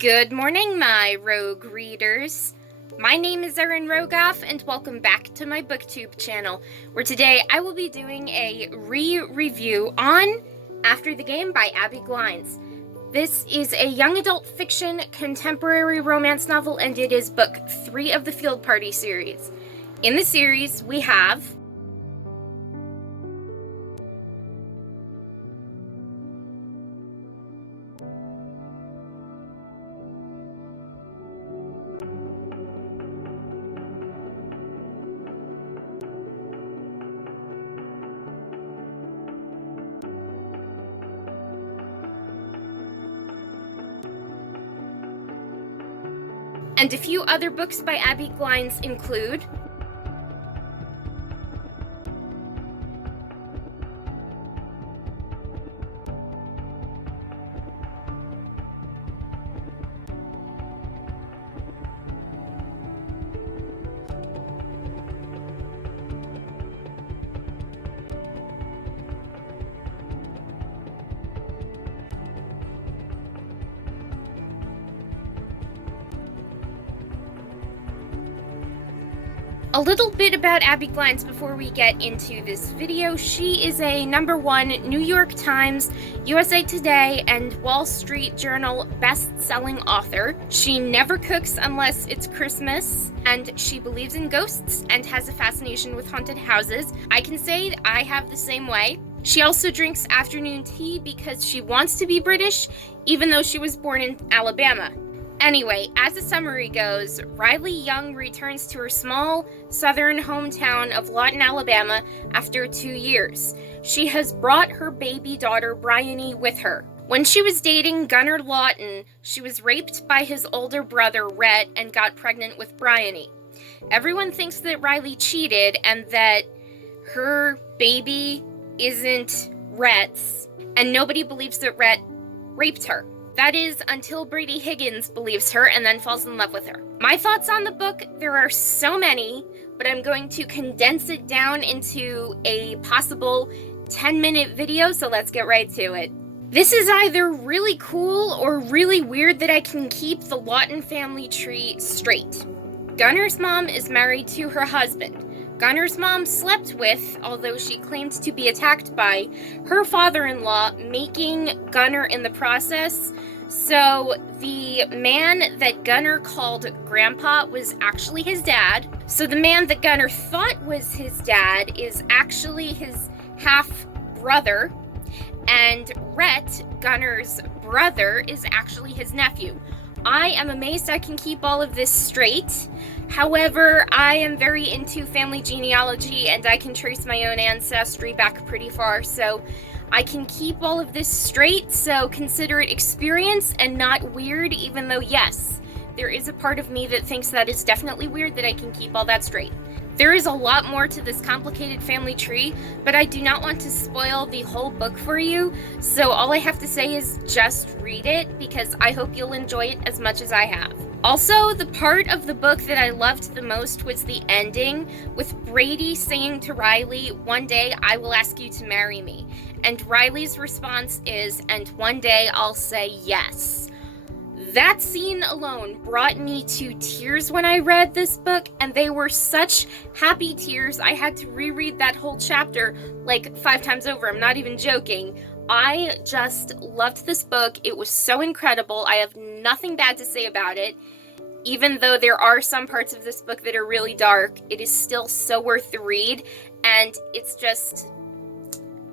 Good morning, my rogue readers. My name is Erin Rogoff, and welcome back to my booktube channel, where today I will be doing a re-review on After the Game by Abbi Glines. This is a young adult fiction contemporary romance novel, and it is book 3 of the Field Party series. In the series, we have and a few other books by Abbi Glines include a little bit about Abbi Glines before we get into this video. She is a #1 New York Times, USA Today, and Wall Street Journal best-selling author. She never cooks unless it's Christmas, and she believes in ghosts and has a fascination with haunted houses. I can say I have the same way. She also drinks afternoon tea because she wants to be British, even though she was born in Alabama. Anyway, as the summary goes, Riley Young returns to her small southern hometown of Lawton, Alabama after 2 years. She has brought her baby daughter Bryony with her. When she was dating Gunnar Lawton, she was raped by his older brother Rhett and got pregnant with Bryony. Everyone thinks that Riley cheated and that her baby isn't Rhett's, and nobody believes that Rhett raped her. That is until Brady Higgins believes her and then falls in love with her. My thoughts on the book, there are so many, but I'm going to condense it down into a possible 10-minute video, so let's get right to it. This is either really cool or really weird that I can keep the Lawton family tree straight. Gunnar's mom is married to her husband. Gunnar's mom slept with, although she claimed to be attacked by, her father-in-law, making Gunnar in the process. So the man that Gunnar called Grandpa was actually his dad. So the man that Gunnar thought was his dad is actually his half-brother. And Rhett, Gunnar's brother, is actually his nephew. I am amazed I can keep all of this straight. However, I am very into family genealogy and I can trace my own ancestry back pretty far, so I can keep all of this straight, so consider it experience and not weird, even though, yes, there is a part of me that thinks that is definitely weird that I can keep all that straight. There is a lot more to this complicated family tree, but I do not want to spoil the whole book for you, so all I have to say is just read it, because I hope you'll enjoy it as much as I have. Also, the part of the book that I loved the most was the ending, with Brady saying to Riley, "One day I will ask you to marry me." And Riley's response is, "And one day I'll say yes." That scene alone brought me to tears when I read this book, and they were such happy tears. I had to reread that whole chapter like 5 times over. I'm not even joking. I just loved this book. It was so incredible. I have nothing bad to say about it. Even though there are some parts of this book that are really dark, it is still so worth the read, and it's just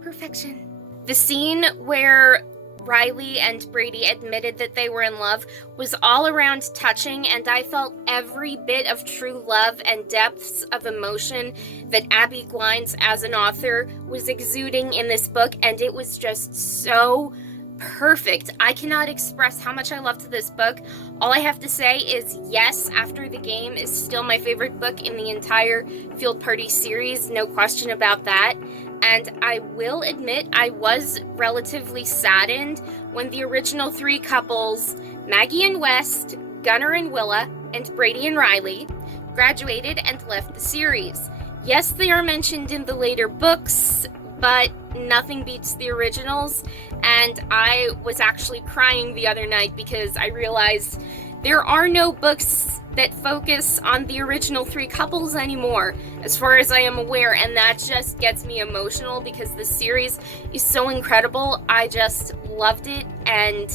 perfection. The scene where Riley and Brady admitted that they were in love was all around touching, and I felt every bit of true love and depths of emotion that Abbi Glines as an author was exuding in this book, and it was just so perfect. I cannot express how much I loved this book. All I have to say is yes, After the Game is still my favorite book in the entire Field Party series, no question about that. And I will admit I was relatively saddened when the original 3 couples, Maggie and West, Gunnar and Willa, and Brady and Riley, graduated and left the series. Yes, they are mentioned in the later books, but nothing beats the originals, and I was actually crying the other night because I realized there are no books that focus on the original three couples anymore, as far as I am aware, and that just gets me emotional because the series is so incredible. I just loved it, and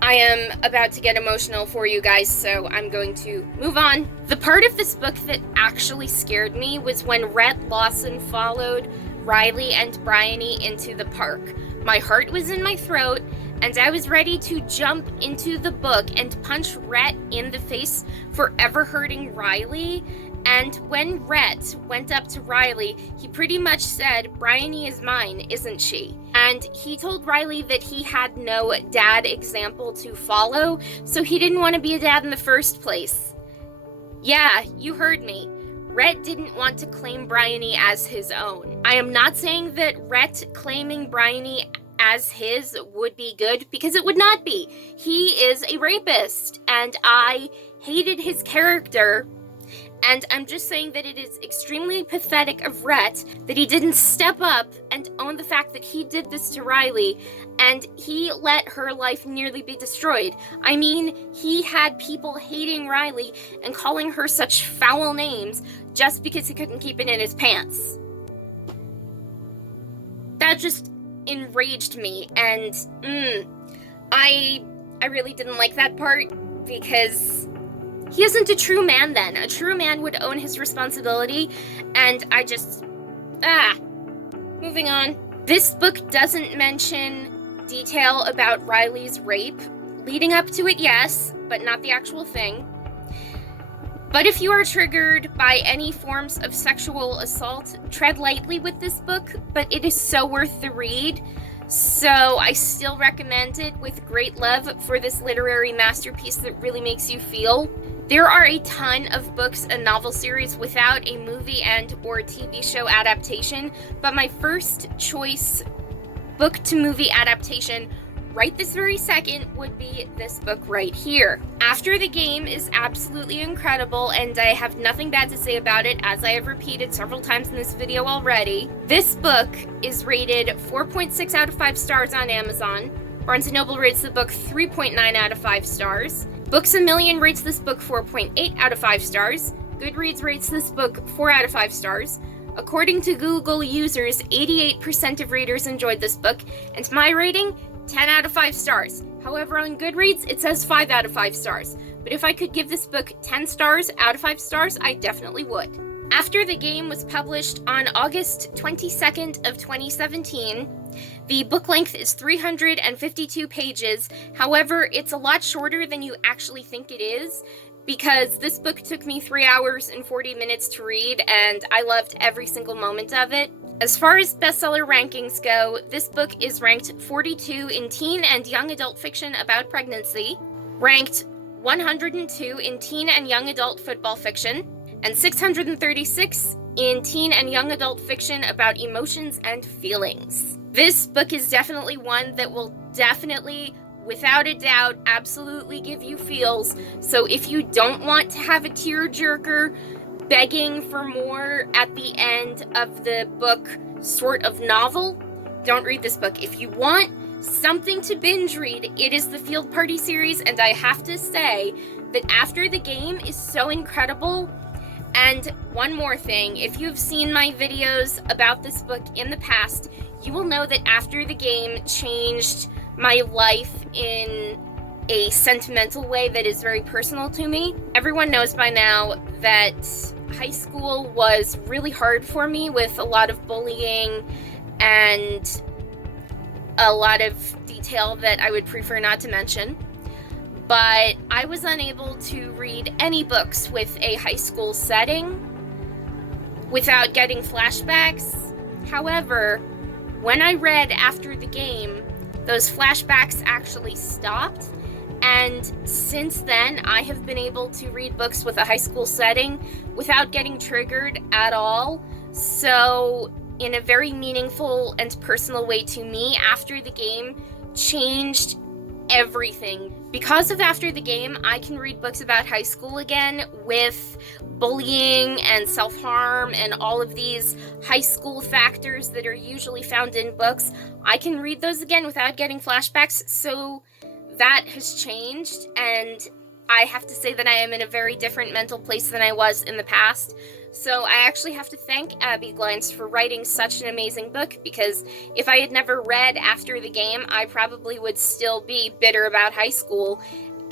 I am about to get emotional for you guys, so I'm going to move on. The part of this book that actually scared me was when Rhett Lawson followed Riley and Bryony into the park. My heart was in my throat, and I was ready to jump into the book and punch Rhett in the face for ever hurting Riley. And when Rhett went up to Riley, he pretty much said, "Bryony is mine, isn't she?" And he told Riley that he had no dad example to follow, so he didn't want to be a dad in the first place. Yeah, you heard me. Rhett didn't want to claim Bryony as his own. I am not saying that Rhett claiming Bryony as his would be good, because it would not be. He is a rapist, and I hated his character. And I'm just saying that it is extremely pathetic of Rhett that he didn't step up and own the fact that he did this to Riley, and he let her life nearly be destroyed. I mean, he had people hating Riley and calling her such foul names just because he couldn't keep it in his pants. That just enraged me, and I really didn't like that part, because he isn't a true man then. A true man would own his responsibility, and I just... Moving on. This book doesn't mention detail about Riley's rape. Leading up to it, yes, but not the actual thing. But if you are triggered by any forms of sexual assault, tread lightly with this book, but it is so worth the read. So I still recommend it with great love for this literary masterpiece that really makes you feel. There are a ton of books and novel series without a movie and or TV show adaptation, but my first choice book to movie adaptation right this very second would be this book right here. After the Game is absolutely incredible, and I have nothing bad to say about it, as I have repeated several times in this video already. This book is rated 4.6 out of 5 stars on Amazon. Barnes & Noble rates the book 3.9 out of 5 stars. Books A Million rates this book 4.8 out of 5 stars. Goodreads rates this book 4 out of 5 stars. According to Google users, 88% of readers enjoyed this book, and my rating, 10 out of 5 stars. However, on Goodreads, it says 5 out of 5 stars. But if I could give this book 10 stars out of 5 stars, I definitely would. After the Game was published on August 22nd of 2017. The book length is 352 pages. However, it's a lot shorter than you actually think it is, because this book took me 3 hours and 40 minutes to read, and I loved every single moment of it. As far as bestseller rankings go, this book is ranked 42 in teen and young adult fiction about pregnancy, ranked 102 in teen and young adult football fiction, and 636 in teen and young adult fiction about emotions and feelings. This book is definitely one that will definitely, without a doubt, absolutely give you feels. So if you don't want to have a tearjerker begging for more at the end of the book sort of novel, don't read this book. If you want something to binge read, it is the Field Party series, and I have to say that After the Game is so incredible. And one more thing, if you've seen my videos about this book in the past, you will know that After the Game changed my life in a sentimental way that is very personal to me. Everyone knows by now that high school was really hard for me, with a lot of bullying and a lot of detail that I would prefer not to mention. But I was unable to read any books with a high school setting without getting flashbacks. However, when I read After the Game, those flashbacks actually stopped, and since then I have been able to read books with a high school setting without getting triggered at all. So in a very meaningful and personal way to me, After the Game changed everything. Because of After the Game, I can read books about high school again with bullying and self-harm and all of these high school factors that are usually found in books. I can read those again without getting flashbacks, so that has changed, and I have to say that I am in a very different mental place than I was in the past. So I actually have to thank Abbi Glines for writing such an amazing book, because if I had never read After the Game, I probably would still be bitter about high school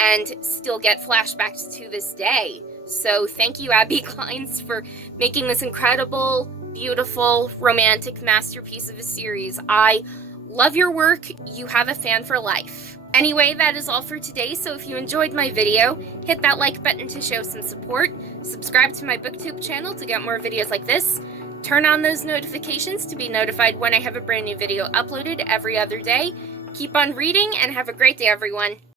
and still get flashbacks to this day. So thank you, Abbi Glines, for making this incredible, beautiful, romantic masterpiece of a series. I love your work. You have a fan for life. Anyway, that is all for today, so if you enjoyed my video, hit that like button to show some support, subscribe to my BookTube channel to get more videos like this, turn on those notifications to be notified when I have a brand new video uploaded every other day. Keep on reading, and have a great day, everyone.